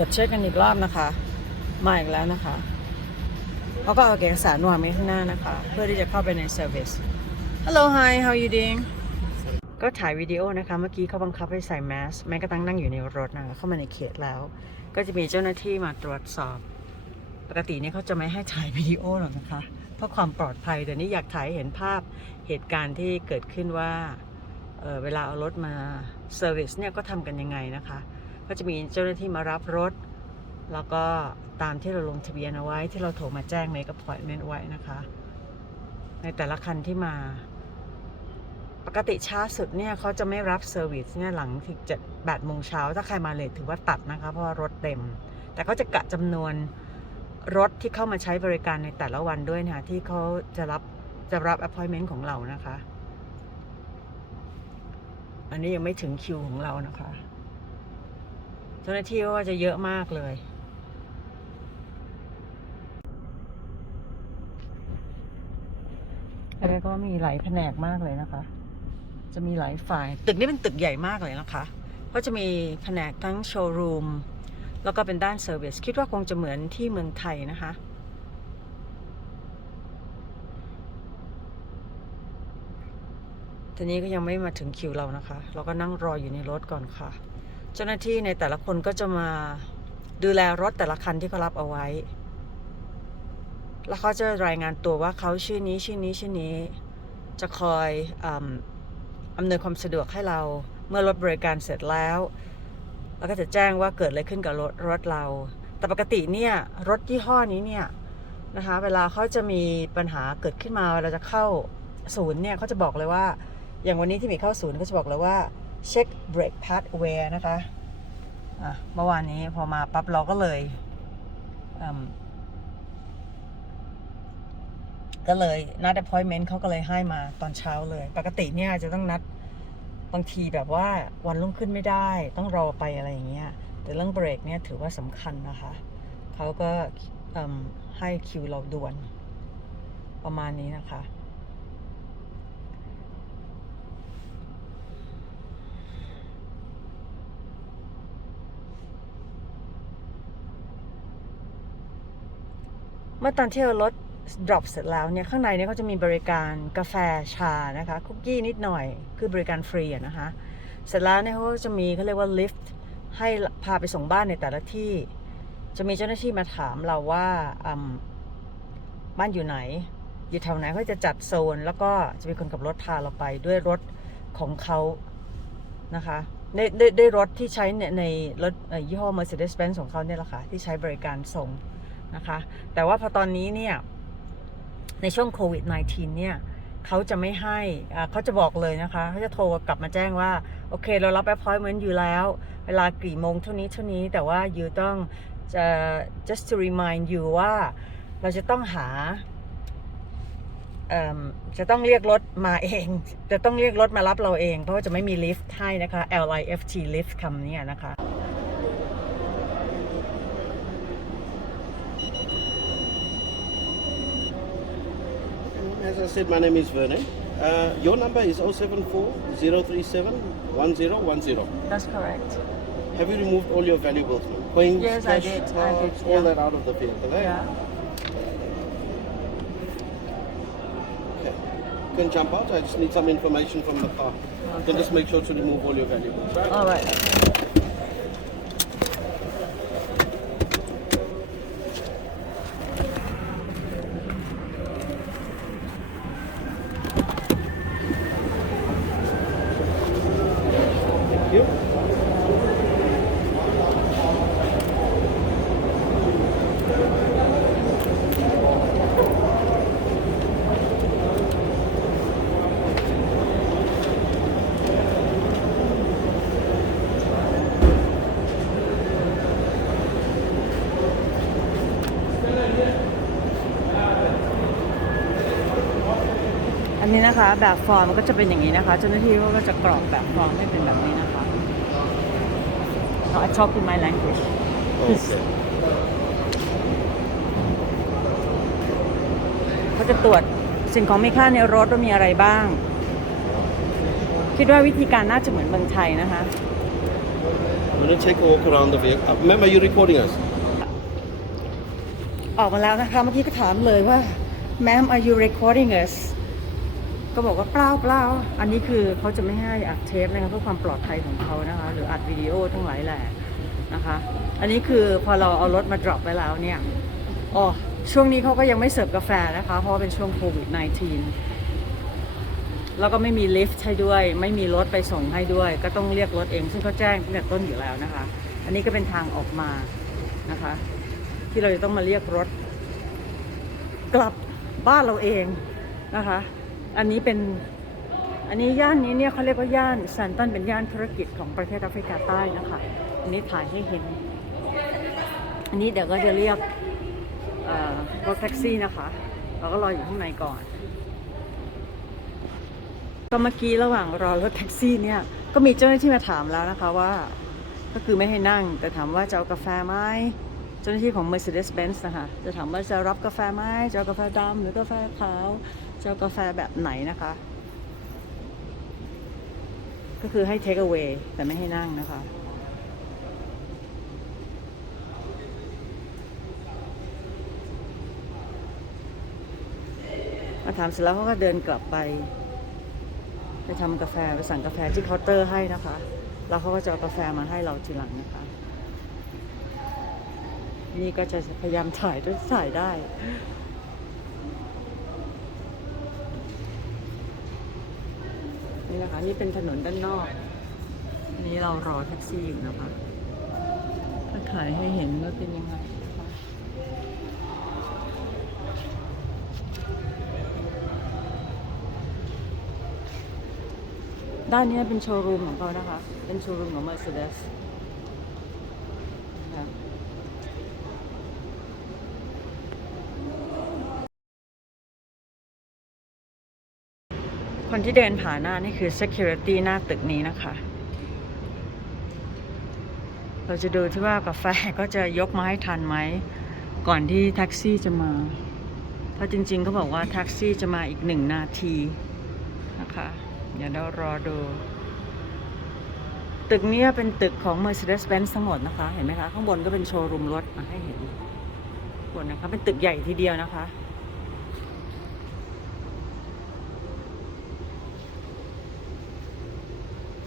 ตรวจเช็คกันอีกรอบนะคะ มาอีกแล้วนะคะเขาก็เอาเอกสารวางไว้ข้างหน้านะคะ เพื่อที่จะเข้าไปใน service Hello hi how you doing ก็ถ่ายวิดีโอนะคะ เมื่อกี้เขาบังคับให้ใส่แมสแม้กระทั่งนั่งอยู่ในรถนะคะเข้ามาในเขตแล้ว ก็จะมีเจ้าหน้าที่มาตรวจสอบ ปกติเนี่ยเขาจะไม่ให้ถ่ายวิดีโอหรอกนะคะ เพราะความปลอดภัยแต่นี่อยากถ่ายเห็นภาพเหตุการณ์ที่เกิดขึ้นว่าเออเวลาเอารถมาเซอร์วิสเนี่ยก็ทำกันยังไงนะคะ ก็จะมีเจ้าหน้าที่มารับรถ แล้วก็ตามที่เราลงทะเบียนเอาไว้ ที่เราโทรมาแจ้ง make appointment ไว้นะคะ ในแต่ละคันที่มา ปกติช้าสุดเนี่ยเขาจะไม่รับเซอร์วิสเนี่ยหลังที่เจ็ดแปดโมงเช้าถ้าใครมาเลทถือว่าตัดนะคะ เพราะารถเต็ม แต่เขาจะกะจำนวนรถที่เข้ามาใช้บริการในแต่ละวันด้วยนะคะที่เขาจะรับจะรับ appointment ของเรานะคะ อันนี้ยังไม่ถึงคิวของเรานะคะ จ้าหน้าที่ว่าจะเยอะมากเลย แล้วก็มีหลายแผนกมากเลยนะคะ จะมีหลายฝ่าย ตึกนี้เป็นตึกใหญ่มากเลยนะคะ ก็จะมีแผนกทั้งโชว์รูม แล้วก็เป็นด้านเซอร์วิส คิดว่าคงจะเหมือนที่เมืองไทยนะคะทีนี้ก็ยังไม่มาถึงคิวเรานะคะ เราก็นั่งรออยู่ในรถก่อนค่ะ จ้าหน้าที่ในแต่ละคนก็จะมาดูแลรถแต่ละคันที่เขารับเอาไว้ แล้วเขาจะรายงานตัวว่าเขาชื่อนี้ชื่อนี้ชื่อนี้ จะคอยอำนวยความสะดวกให้เราเมื่อรถบริการเสร็จแล้วแล้วก็จะแจ้งว่าเกิดอะไรขึ้นกับรถรถเรา แต่ปกติเนี่ยรถยี่ห้อนี้เนี่ยนะคะเวลาเขาจะมีปัญหาเกิดขึ้นมาเวลาจะเข้าศูนย์เนี่ยเขาจะบอกเลยว่า อย่างวันนี้ที่มีเข้าศูนย์ก็จะบอกเลยว่า เช็คเบรกพาสเวย์นะคะะเมื่อวานนี้พอมาปั๊บเราก็เลยก็เลยนัด appointment เขาก็เลยให้มาตอนเช้าเลย ปกติเนี่ยจะต้องนัดบางทีแบบว่าวันรุ่งขึ้นไม่ได้ ต้องรอไปอะไรอย่างเงี้ย แต่เรื่องเบรกเนี่ยถือว่าสำคัญนะคะ เขาก็ให้คิวเราด่วนประมาณนี้นะคะ เมื่อตอนที่เรารถ drop เสร็จแล้วเนี่ยข้างในเนี่ยเขาจะมีบริการกาแฟชานะคะคุกกี้นิดหน่อย คือบริการฟรีอะนะคะ เสร็จแล้วเนี่ยเขาจะมีเขาเรียกว่า lift ให้พาไปส่งบ้านในแต่ละที่ จะมีเจ้าหน้าที่มาถามเราว่าบ้านอยู่ไหน อยู่แถวไหนเขาจะจัดโซน แล้วก็จะมีคนขับรถพาเราไปด้วยรถของเขานะคะได้ได้ได้รถที่ใช้ในในรถยี่ห้อ Mercedes-Benz ของเขาเนี่ยแหละค่ะที่ใช้บริการส่ง นะคะ แต่ว่าพอตอนนี้เนี่ย ในช่วงโควิด -19 เนี่ยเขาจะไม่ให้เขาจะบอกเลยนะคะเขาจะโทรกลับมาแจ้งว่า โอเค เรารับ appointment อยู่แล้ว เวลากี่โมงเท่านี้เท่านี้ แต่ว่าอยู่ต้องจะ just to remind you ว่าเราจะต้องหาจะต้องเรียกรถมาเอง จะต้องเรียกรถมารับเราเอง เพราะว่าจะไม่มีลิฟต์ให้นะคะ L I F T lift คำเนี้ยนะคะ As I said, my name is Vernon. Uh, your number is 074 037 1010. That's correct Have you removed all your valuables? Coins, Yes, I cash, did. I did, cards, yeah. all that out of the vehicle, eh? yeah Okay. You can jump out. I just need some information from the car. You can just make sure to remove all your valuables, right? alright Thank นนี้นะคะ แบบฟอร์มก็จะเป็นอย่างนี้นะคะ เจ้าหน้าที่เขาก็จะกรอกแบบฟอร์มให้เป็นแบบนี้นะคะ No, I talk in my language Okay. เขาจะตรวจสิ่งของมีค่าในรถว่ามีอะไรบ้าง คิดว่าวิธีการน่าจะเหมือนเมืองไทยนะคะ We're going to take a walk around the vehicle. Uh, remember, you're recording us. ออกมาแล้วนะคะเมื่อกี้ก็ถามเลยว่า ma'am are you recording us ก็บอกว่าเปล่าเปล่าอันนี้คือเขาจะไม่ให้อัดเทปนะคะเพื่อความปลอดภัยของเขานะคะ หรืออัดวิดีโอทั้งหลายแหละนะคะ อันนี้คือพอเราเอารถมา drop ไปแล้วเนี่ยอ๋อช่วงนี้เขาก็ยังไม่เสิร์ฟกาแฟนะคะ เพราะเป็นช่วงโควิด -19 แล้วก็ไม่มีลิฟต์ให้ด้วย ไม่มีรถไปส่งให้ด้วย ก็ต้องเรียกรถเอง ซึ่งเขาแจ้งตั้งแต่ต้นอยู่แล้วนะคะ อันนี้ก็เป็นทางออกมานะคะ ที่เราจะต้องมาเรียกรถ กลับบ้านเราเองนะคะ อันนี้เป็นอันนี้ย่านนี้เนี่ยเขาเรียกว่าย่านแซนตันเป็นย่านธุรกิจของประเทศแอฟริกาใต้นะคะอันนี้ถ่ายให้เห็น อันนี้เดี๋ยวก็จะเรียกรถแท็กซี่นะคะเราก็รออยู่ข้างในก่อน ก็เมื่อกี้ระหว่างรอรถแท็กซี่เนี่ยก็มีเจ้าหน้าที่มาถามแล้วนะคะว่า ก็คือไม่ให้นั่ง แต่ถามว่าจะเอากาแฟไหมเจ้าหน้าที่ของ Mercedes-Benz นะคะจะถามว่าจะรับกาแฟไหมจะเอากาแฟดำหรือกาแฟขาว เอากาแฟแบบไหนนะคะ ก็คือให้ take away แต่ไม่ให้นั่งนะคะ มาถามเสร็จแล้วเขาก็เดินกลับไป ไปทำกาแฟไปสั่งกาแฟที่เคาน์เตอร์ให้นะคะ แล้วเขาก็จะเอากาแฟมาให้เราทีหลังนะคะ นี่ก็จะพยายามถ่ายด้วยถ่ายได้ นี่นะคะนี่เป็นถนนด้านนอก นี่เรารอแท็กซี่อยู่นะคะก็ถ่ายให้เห็นว่าเป็นยังไงคะด้านนี้เป็นโชว์รูมของเขานะคะ เป็นโชว์รูมของ Mercedes นะ คนที่เดินผ่านหน้านี่คือ security หน้าตึกนี้นะคะ เราจะดูที่ว่ากาแฟก็จะยกมาให้ทันไหม ก่อนที่แท็กซี่จะมา เพราะจริงๆเขาบอกว่าแท็กซี่จะมาอีกหนึ่งนาทีนะคะเดี๋ยวเรารอดู ตึกนี้เป็นตึกของ Mercedes-Benz ทั้งหมดนะคะ เห็นไหมคะ ข้างบนก็เป็นโชว์รูมรถมาให้เห็นบนนะคะ เป็นตึกใหญ่ทีเดียวนะคะ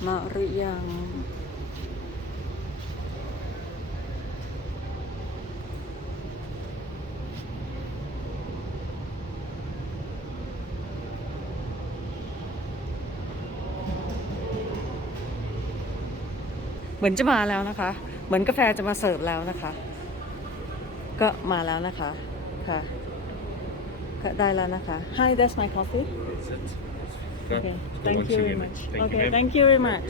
มาหรือยังเหมือนจะมาแล้วนะคะ เหมือนกาแฟจะมาเสิร์ฟแล้วนะคะ ก็มาแล้วนะคะ ค่ะ ก็ได้แล้วนะคะ Hi that's my coffee Okay thank you very much Okay thank you very much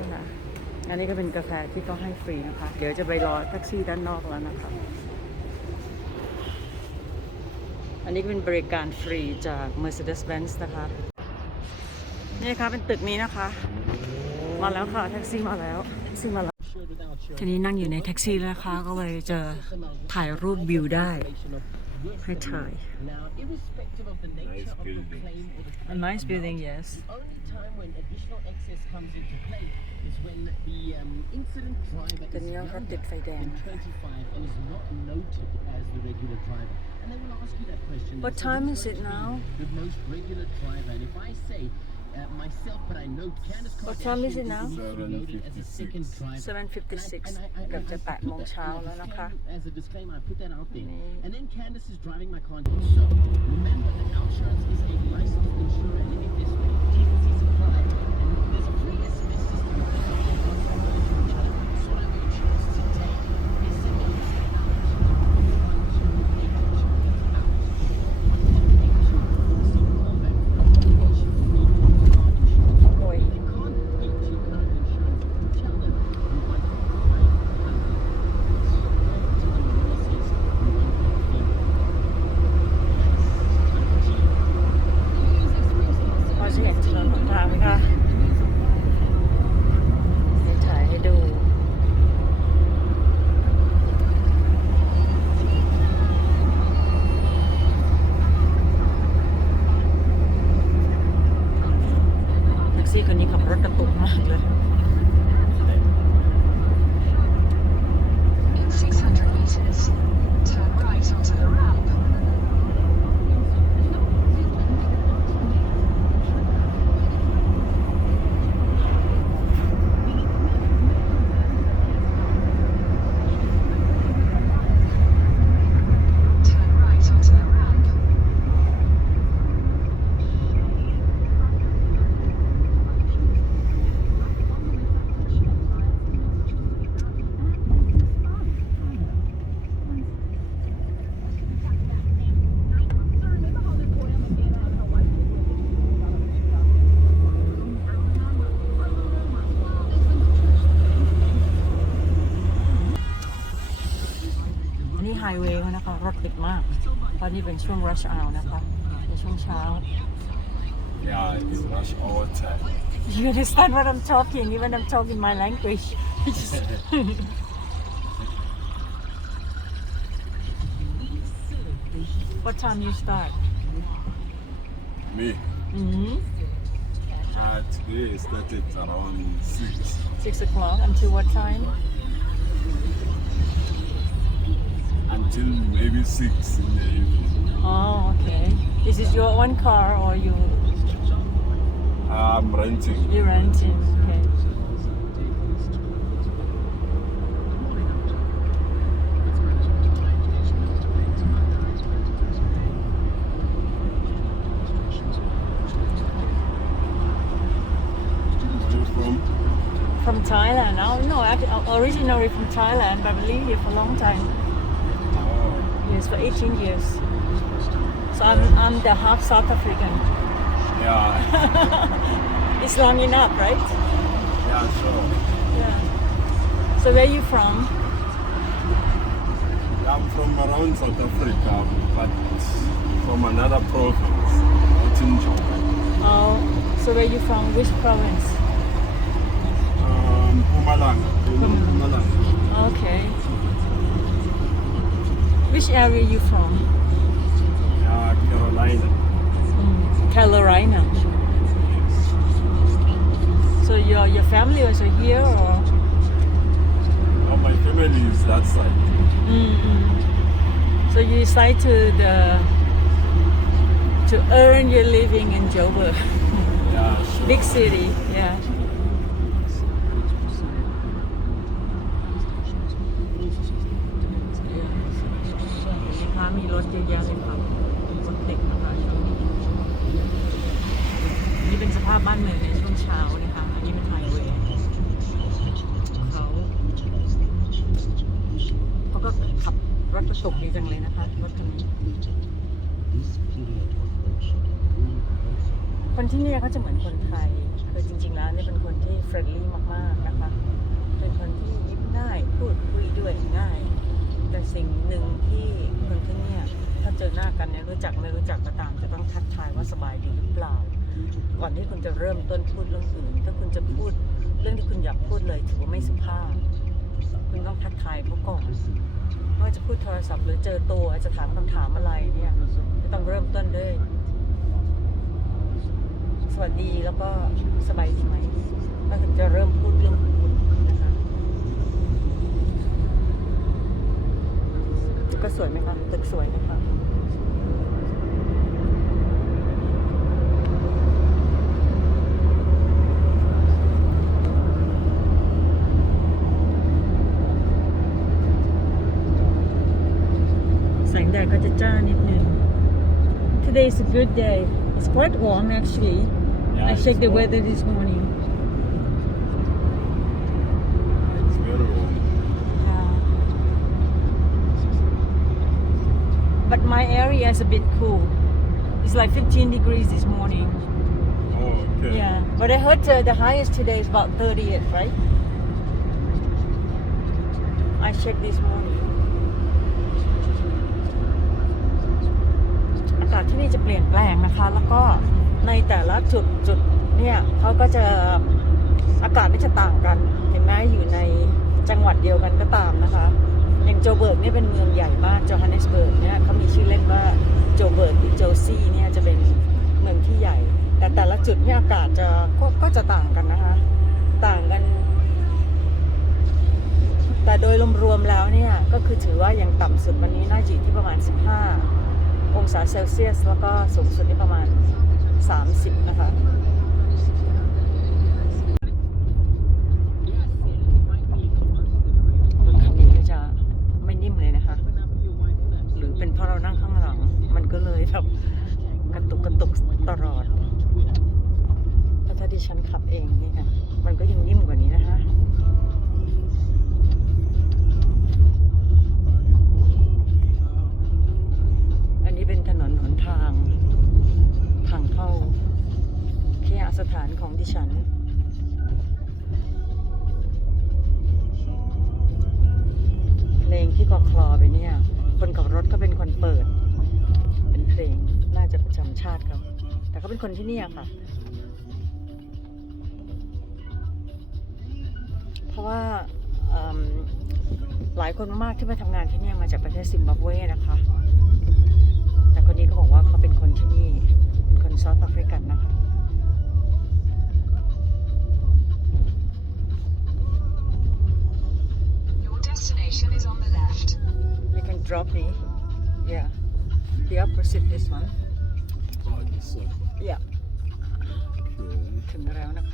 นะคะอันนี้ก็เป็นกาแฟที่ต้องให้ฟรีนะคะ เดี๋ยวจะไปรอแท็กซี่ด้านนอกแล้วนะคะ อันนี้ก็เป็นบริการฟรีจาก Mercedes-Benz นะคะ นี่นะคะเป็นตึกนี้นะคะ มาแล้วค่ะแท็กซี่มาแล้วแท็กซี่มาแล้ว ทีนี้นั่งอยู่ในแท็กซี่แล้วนะคะก็เลยจะถ่ายรูปวิวได้ High tie. Nice building. A nice building, yes. The only time when additional excess comes into play is when the um, incident driver the is younger than 25 and is not noted as the regular driver. And they will ask you that question. What time is it now? The most regular driver. And if I say uh, myself, but I know Candace What time is it Kardashian now? needs to be noted as a second driver. 7:56 And I- and I- I- เกือบจะ I- I 8 put โมง that เช้า as a แล้วนะคะ disclaimer- As a disclaimer, I put that out there. Nee. And then Candace is driving my car. So remember that our insurance is a licensed insurer, and if there's ติดมาก เพราะนี่เป็นช่วง rush hour นะคะในช่วงเช้า Yeah, it's rush hour time. You understand what I'm talking even I'm talking my language What time you start? Me, Mm-hmm. uh, today I started around 6. Six o'clock until what time? Until maybe 6 in the evening. Oh, okay. This is your own car or you I'm renting. You're renting? Okay. From? From Thailand. Oh no, originally from Thailand, but I lived here for a long time. Oh, for 18 years. So I'm I'm the half South African. yeah. It's long enough, right? yeah, sure. Yeah. So where are you from? I'm from around South Africa, but from another province, out in Joburg. Oh, so where are you from? Which province? Um, Pumalanga. Pumalanga? Okay. Area you from? Yeah, Carolina. Carolina. Yes. So your your family also here or? Oh, my family is that side. Mm-mm. So you decide to the to earn your living in Joburg, Yeah, sure. big city. Yeah. มีรถเยอะแยะเลยครับรถติดนะคะช่วงนี้นี่เป็นสภาพบ้านเมืองในช่วงเช้านะคะ อันนี้เป็นไฮเวย์เขาเขาก็ขับรถกระตุกดีจังเลยนะคะ รถคันนี้ คนที่นี่เขาจะเหมือนคนไทยคือจริง ๆ แล้วเนี่ยเป็นคนที่เฟรนลี่มาก ๆ นะคะ เป็นคนที่ยิ้มง่าย พูดคุยด้วยง่าย แต่สิ่งหนึ่งที่ กันเนี่ยรู้จักไม่รู้จักก็ตาม จะต้องทักทายว่าสบายดีหรือเปล่า ก่อนที่คุณจะเริ่มต้นพูดเรื่องอื่น ถ้าคุณจะพูดเรื่องที่คุณอยากพูดเลยถือว่าไม่สุภาพ คุณต้องทักทายเขาก่อนไม่ว่าจะพูดโทรศัพท์หรือเจอตัวจะถามคำถามอะไรเนี่ยจะต้องเริ่มต้นด้วย สวัสดีแล้วก็สบายดีไหมก็ถึงจะเริ่มพูดเรื่องคุณนะคะตึกก็สวยไหมคะตึกสวยนะคะ จะจ้านิดนึง Today is a good day. It's quite warm actually. Yeah, I it's checked the warm. weather this morning. It's very warm. Yeah. But my area is a bit cool. It's like 15 degrees this morning. Oh, okay. Yeah. But I heard uh, the highest today is about 38, right? I checked this morning. ากาศที่นี่จะเปลี่ยนแปลงนะคะ แล้วก็ในแต่ละจุดจุดเนี่ยเขาก็จะอากาศไม่จะต่างกัน เห็นไหมอยู่ในจังหวัดเดียวกันก็ตามนะคะอย่างโจเบิร์กเนี่ยเป็นเมืองใหญ่มากโจฮันเนสเบิร์กเนี่ยเขามีชื่อเล่นว่าโจเบิร์กหรือโจซี่เนี่ยจะเป็นเมืองที่ใหญ่ แต่แต่ละจุดเนี่ยอากาศจะก็ก็จะต่างกันนะคะ ต่างกัน แต่โดยรวมๆแล้วเนี่ยก็คือถือว่ายังต่ำสุดวันนี้น่าจะอยู่ที่ประมาณ 15 องศาเซลเซียส แล้วก็สูงสุดที่ประมาณ 30 นะคะรถคันนี้ก็จะไม่นิ่มเลยนะคะหรือเป็นเพราะเรานั่งข้างหลังมันก็เลยแบบกระตุกกระตุกตลอดแต่ถ้าดิฉันขับเองนี่ยมันก็ยังนิ่มกว่านี้นะคะ นี้เป็นถนนหนทาง ทางเข้าเคหสถานของดิฉัน เพลงที่ก็คลอไปเนี่ย คนขับรถก็เป็นคนเปิด เป็นเพลงน่าจะประจำชาติเขาแต่เขาเป็นคนที่เนี่ยค่ะ เพราะว่าหลายคนมากที่มาทำงานที่นี่มาจากประเทศซิมบับเวนะคะ คนนี้ก็บอกว่าเขาเป็นคนที่นี่ เป็นคนซาท์แอฟริกันนะคะ Your destination is on the left. You can drop me yeah the opposite this one Oh, yes, sir. yeah Okay. ถึงแล้วนะคะ